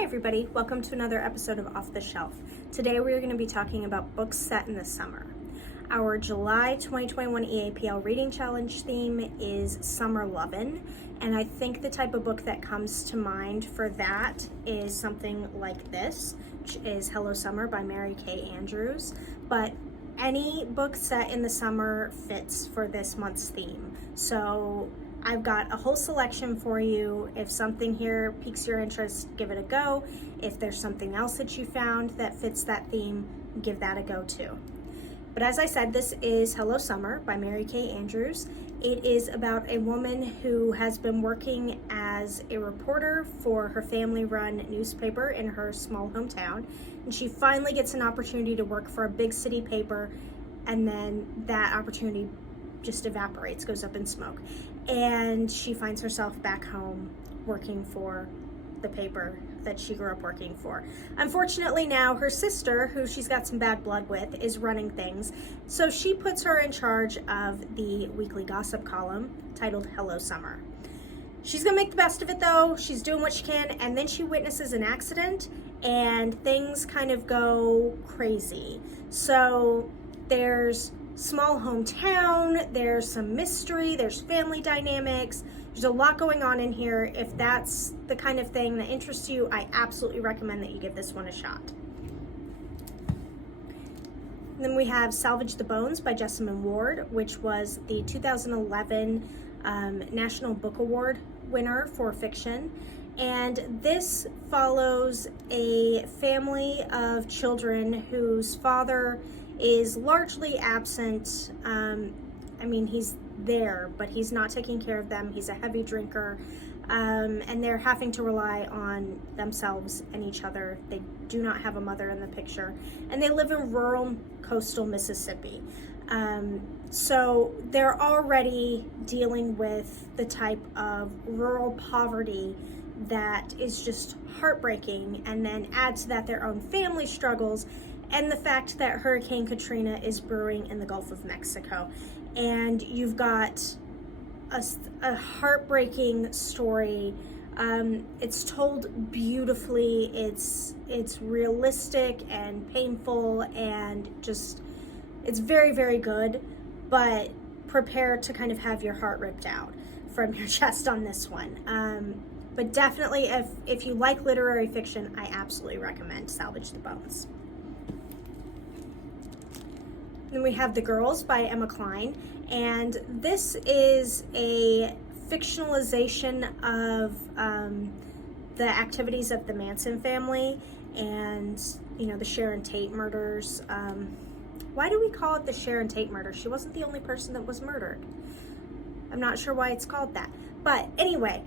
Hi everybody, welcome to another episode of Off the Shelf. Today we are going to be talking about books set in the summer. Our July 2021 EAPL Reading Challenge theme is Summer Lovin', and I think the type of book that comes to mind for that is something like this, which is Hello Summer by Mary Kay Andrews, but any book set in the summer fits for this month's theme. So I've got a whole selection for you. If something here piques your interest, give it a go. If there's something else that you found that fits that theme, give that a go too. But as I said, this is Hello Summer by Mary Kay Andrews. It is about a woman who has been working as a reporter for her family-run newspaper in her small hometown, and she finally gets an opportunity to work for a big city paper, and then that opportunity just evaporates, goes up in smoke, and she finds herself back home working for the paper that she grew up working for. Unfortunately now her sister, who she's got some bad blood with, is running things, so she puts her in charge of the weekly gossip column titled Hello Summer. She's gonna make the best of it though, she's doing what she can, and then she witnesses an accident and things kind of go crazy. So there's small hometown, there's some mystery, there's family dynamics, there's a lot going on in here. If that's the kind of thing that interests you, I absolutely recommend that you give this one a shot. And then we have Salvage the Bones by Jessamine Ward, which was the 2011 National Book Award winner for fiction. And this follows a family of children whose father is largely absent. I mean, he's there, but he's not taking care of them. He's a heavy drinker, and they're having to rely on themselves and each other. They do not have a mother in the picture, and they live in rural coastal Mississippi. So they're already dealing with the type of rural poverty that is just heartbreaking, and then add to that their own family struggles and the fact that Hurricane Katrina is brewing in the Gulf of Mexico. And you've got a heartbreaking story. It's told beautifully. It's realistic and painful, and just, it's very, very good, but prepare to kind of have your heart ripped out from your chest on this one. But definitely, if you like literary fiction, I absolutely recommend Salvage the Bones. Then we have The Girls by Emma Cline, and this is a fictionalization of the activities of the Manson family and, you know, the Sharon Tate murders. Why do we call it the Sharon Tate murder? She wasn't the only person that was murdered. I'm not sure why it's called that. But anyway,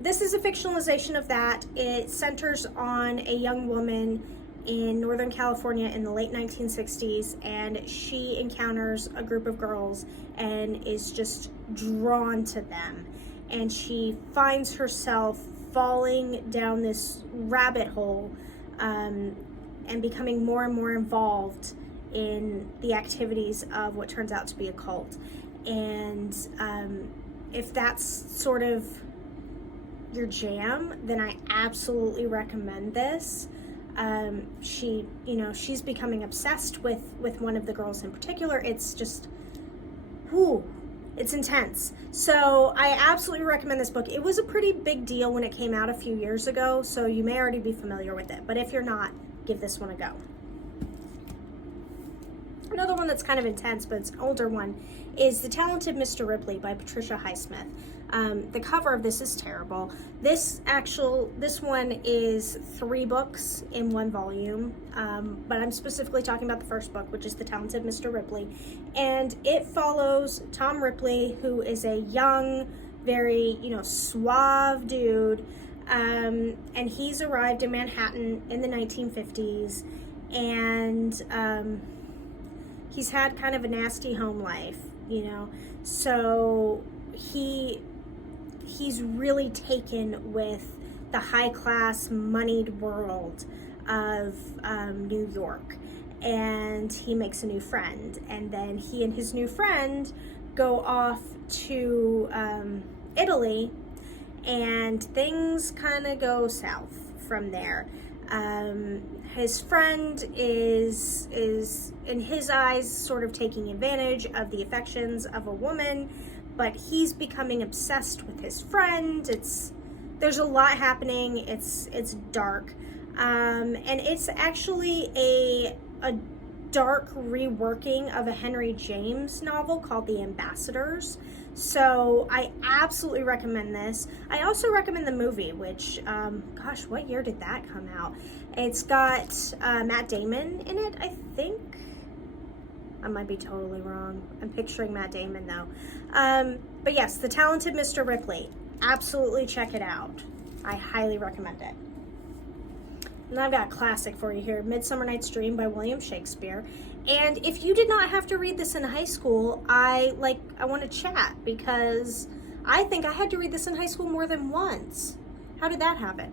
this is a fictionalization of that. It centers on a young woman in Northern California in the late 1960s, and she encounters a group of girls and is just drawn to them. And she finds herself falling down this rabbit hole and becoming more and more involved in the activities of what turns out to be a cult. And if that's sort of your jam, then I absolutely recommend this. She's becoming obsessed with one of the girls in particular. It's just, it's intense. So I absolutely recommend this book. It was a pretty big deal when it came out a few years ago, so you may already be familiar with it, but if you're not, give this one a go. Another one that's kind of intense, but it's an older one, is The Talented Mr. Ripley by Patricia Highsmith. The cover of this is terrible. This one is 3 books in 1 volume, but I'm specifically talking about the first book, which is The Talented Mr. Ripley, and it follows Tom Ripley, who is a young, very, suave dude, and he's arrived in Manhattan in the 1950s, and he's had kind of a nasty home life, so he's really taken with the high-class, moneyed world of New York, and he makes a new friend, and then he and his new friend go off to Italy, and things kind of go south from there. His friend is in his eyes sort of taking advantage of the affections of a woman, but he's becoming obsessed with his friend. There's a lot happening. It's dark, and it's actually a dark reworking of a Henry James novel called The Ambassadors. So I absolutely recommend this. I also recommend the movie, which, gosh, what year did that come out? It's got Matt Damon in it, I think. I might be totally wrong. I'm picturing Matt Damon, though. But yes, The Talented Mr. Ripley. Absolutely check it out. I highly recommend it. And I've got a classic for you here, Midsummer Night's Dream by William Shakespeare. And if you did not have to read this in high school, I want to chat, because I think I had to read this in high school more than once. How did that happen?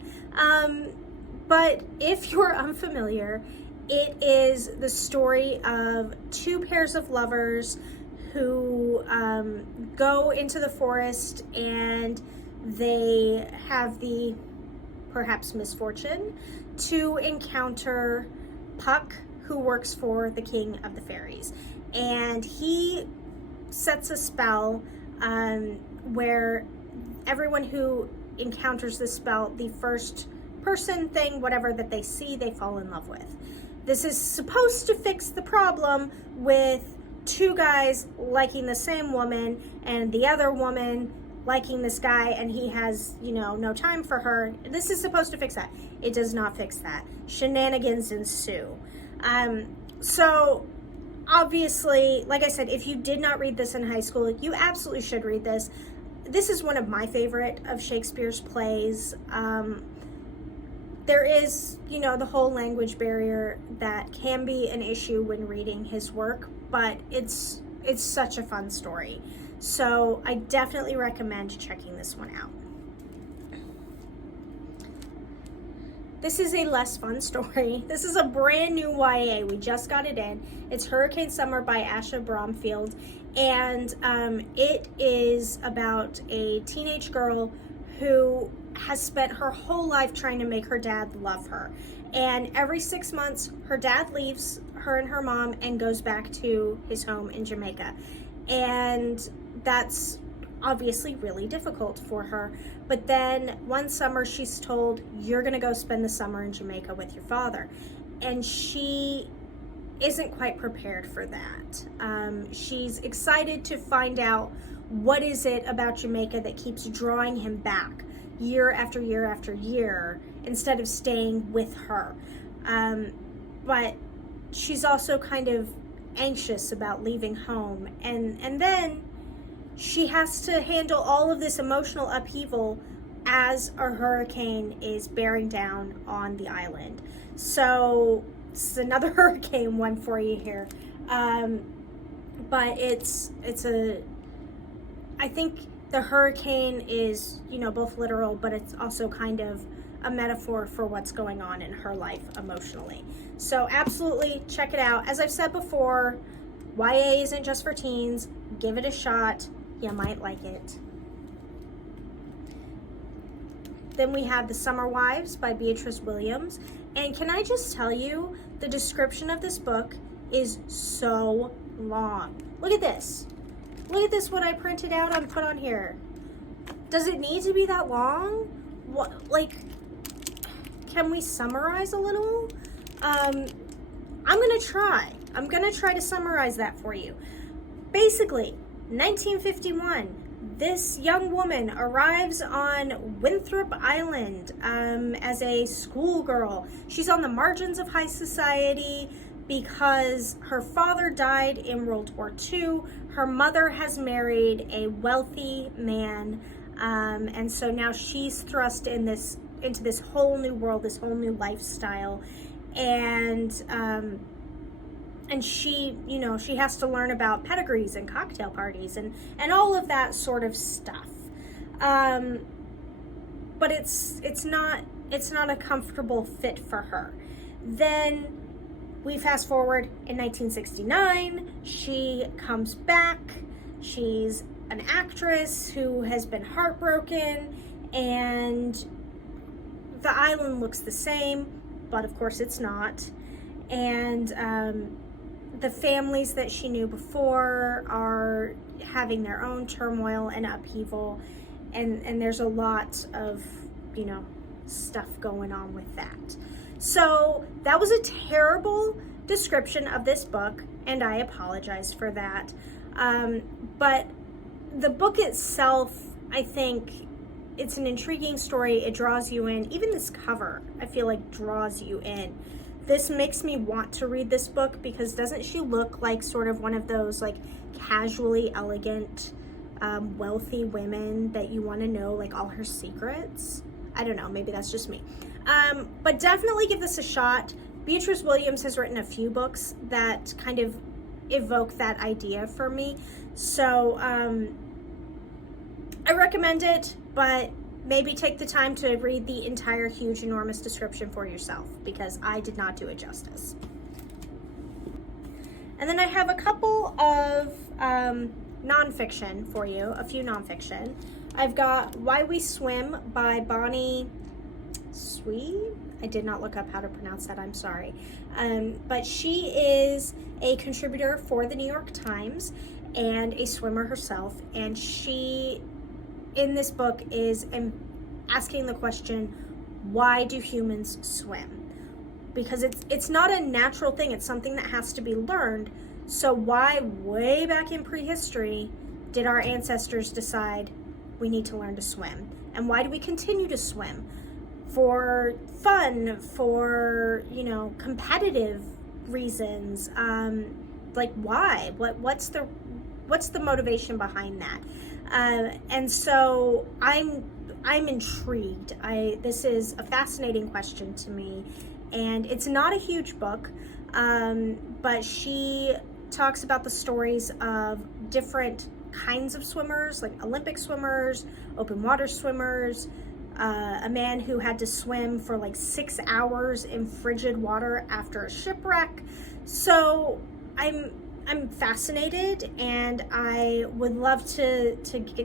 But if you're unfamiliar, it is the story of two pairs of lovers who go into the forest, and they have the perhaps misfortune to encounter Puck, who works for the King of the Fairies. And he sets a spell where everyone who encounters the spell, the first person, thing, whatever that they see, they fall in love with. This is supposed to fix the problem with two guys liking the same woman and the other woman liking this guy, and he has, no time for her. This is supposed to fix that. It does not fix that. Shenanigans ensue. So obviously, like I said, if you did not read this in high school, you absolutely should read this. This is one of my favorite of Shakespeare's plays. There is, the whole language barrier that can be an issue when reading his work, but it's such a fun story. So I definitely recommend checking this one out. This is a less fun story. This is a brand new YA. We just got it in. It's Hurricane Summer by Asha Bromfield. And it is about a teenage girl who has spent her whole life trying to make her dad love her. And every 6 months, her dad leaves her and her mom and goes back to his home in Jamaica. And that's obviously really difficult for her. But then one summer she's told, you're gonna go spend the summer in Jamaica with your father. And she isn't quite prepared for that. She's excited to find out what is it about Jamaica that keeps drawing him back year after year after year instead of staying with her. But she's also kind of anxious about leaving home. And then she has to handle all of this emotional upheaval as a hurricane is bearing down on the island. So it's another hurricane one for you here. But I think the hurricane is, both literal, but it's also kind of a metaphor for what's going on in her life emotionally. So absolutely check it out. As I've said before, YA isn't just for teens. Give it a shot. You might like it. Then we have The Summer Wives by Beatrice Williams. And can I just tell you, the description of this book is so long. Look at this. Look at this, what I printed out and put on here. Does it need to be that long? What, can we summarize a little? I'm gonna try. I'm gonna try to summarize that for you. Basically, 1951, this young woman arrives on Winthrop Island as a schoolgirl. She's on the margins of high society because her father died in World War II. Her mother has married a wealthy man, and so now she's thrust into this whole new world, this whole new lifestyle, and she, she has to learn about pedigrees and cocktail parties and all of that sort of stuff. But it's not a comfortable fit for her. Then we fast forward in 1969. She comes back. She's an actress who has been heartbroken and the island looks the same, but of course it's not. And the families that she knew before are having their own turmoil and upheaval, and there's a lot of, you know, stuff going on with that. So that was a terrible description of this book, and I apologize for that. But the book itself, I think it's an intriguing story. It draws you in. Even this cover, I feel like, draws you in. This makes me want to read this book because doesn't she look like sort of one of those like casually elegant, wealthy women that you want to know like all her secrets? I don't know, maybe that's just me. But definitely give this a shot. Beatrice Williams has written a few books that kind of evoke that idea for me. So I recommend it, but maybe take the time to read the entire huge, enormous description for yourself, because I did not do it justice. And then I have a couple of nonfiction for you, a few nonfiction. I've got Why We Swim by Bonnie Sweet. I did not look up how to pronounce that, I'm sorry. But she is a contributor for the New York Times and a swimmer herself. And she, in this book, is asking the question, why do humans swim? Because it's not a natural thing. It's something that has to be learned. So why, way back in prehistory, did our ancestors decide we need to learn to swim? And why do we continue to swim? For fun, for, you know, competitive reasons. Like why? What's the motivation behind that? And so I'm intrigued. This is a fascinating question to me, and it's not a huge book, but she talks about the stories of different kinds of swimmers, like Olympic swimmers, open water swimmers, a man who had to swim for like 6 hours in frigid water after a shipwreck. So I'm fascinated, and I would love to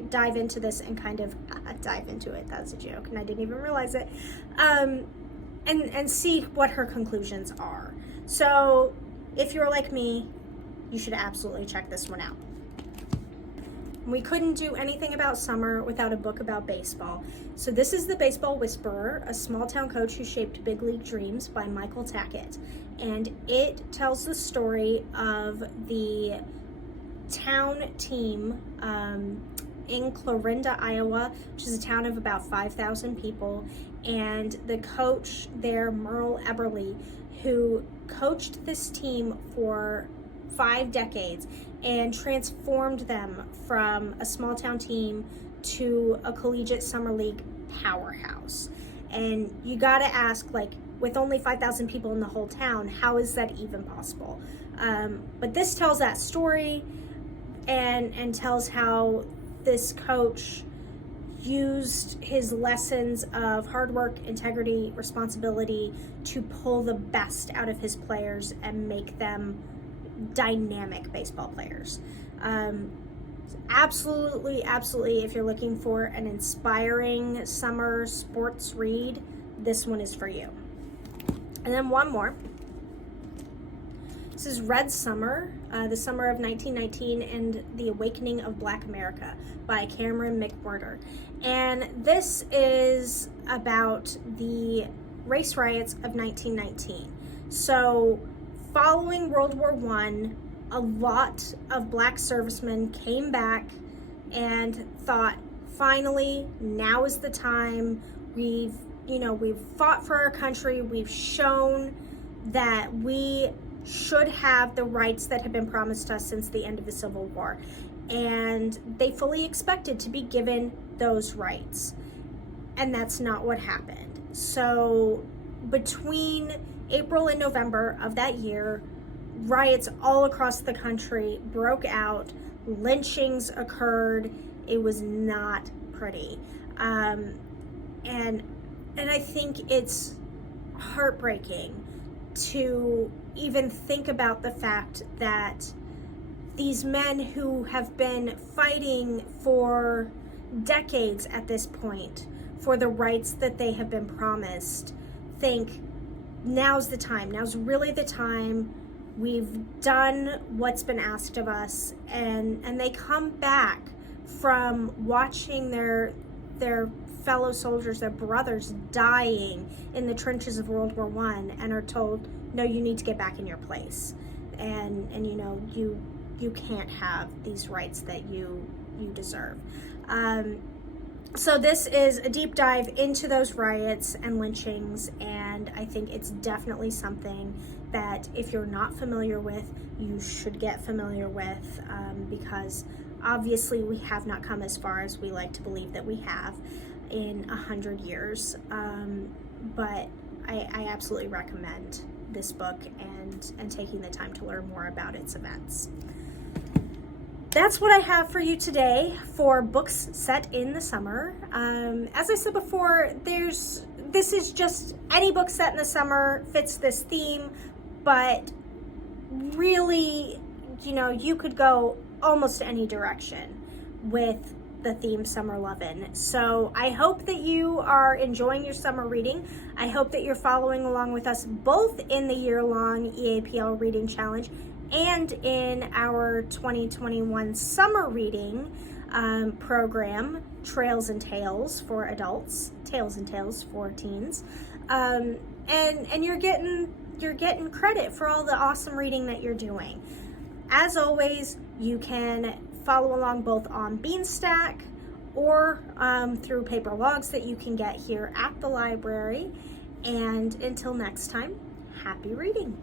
dive into this and kind of dive into it. That was a joke, and I didn't even realize it. And see what her conclusions are. So if you're like me, you should absolutely check this one out. We couldn't do anything about summer without a book about baseball. So this is The Baseball Whisperer, a small-town coach who shaped big league dreams by Michael Tackett. And it tells the story of the town team in Clarinda, Iowa, which is a town of about 5,000 people. And the coach there, Merle Eberly, who coached this team for 5 decades and transformed them from a small town team to a collegiate summer league powerhouse. And you got to ask, like, with only 5,000 people in the whole town, how is that even possible? But this tells that story and tells how this coach used his lessons of hard work, integrity, responsibility to pull the best out of his players and make them dynamic baseball players. Absolutely, if you're looking for an inspiring summer sports read, this one is for you. And then one more. This is Red Summer, the summer of 1919 and the Awakening of Black America by Cameron McWhirter. And this is about the race riots of 1919. So following World War I, a lot of black servicemen came back and thought, finally, now is the time. We've fought for our country. We've shown that we should have the rights that have been promised us since the end of the Civil War. And they fully expected to be given those rights. And that's not what happened. So between April and November of that year, riots all across the country broke out. Lynchings occurred. It was not pretty. And I think it's heartbreaking to even think about the fact that these men who have been fighting for decades at this point for the rights that they have been promised, think now's the time. Now's really the time. We've done what's been asked of us, and they come back from watching their fellow soldiers, their brothers, dying in the trenches of World War I, and are told, no, you need to get back in your place, and you know, you can't have these rights that you deserve. So this is a deep dive into those riots and lynchings, and I think it's definitely something that if you're not familiar with, you should get familiar with, because obviously we have not come as far as we like to believe that we have in 100 years, but I absolutely recommend this book and taking the time to learn more about its events. That's what I have for you today for books set in the summer. As I said before, this is just any book set in the summer fits this theme, but really, you know, you could go almost any direction with the theme Summer Lovin'. So I hope that you are enjoying your summer reading. I hope that you're following along with us both in the year-long EAPL Reading Challenge and in our 2021 summer reading program, Trails and Tales for adults, Tales and Tales for teens, and you're getting credit for all the awesome reading that you're doing. As always, you can follow along both on Beanstack or through paper logs that you can get here at the library. And until next time, happy reading.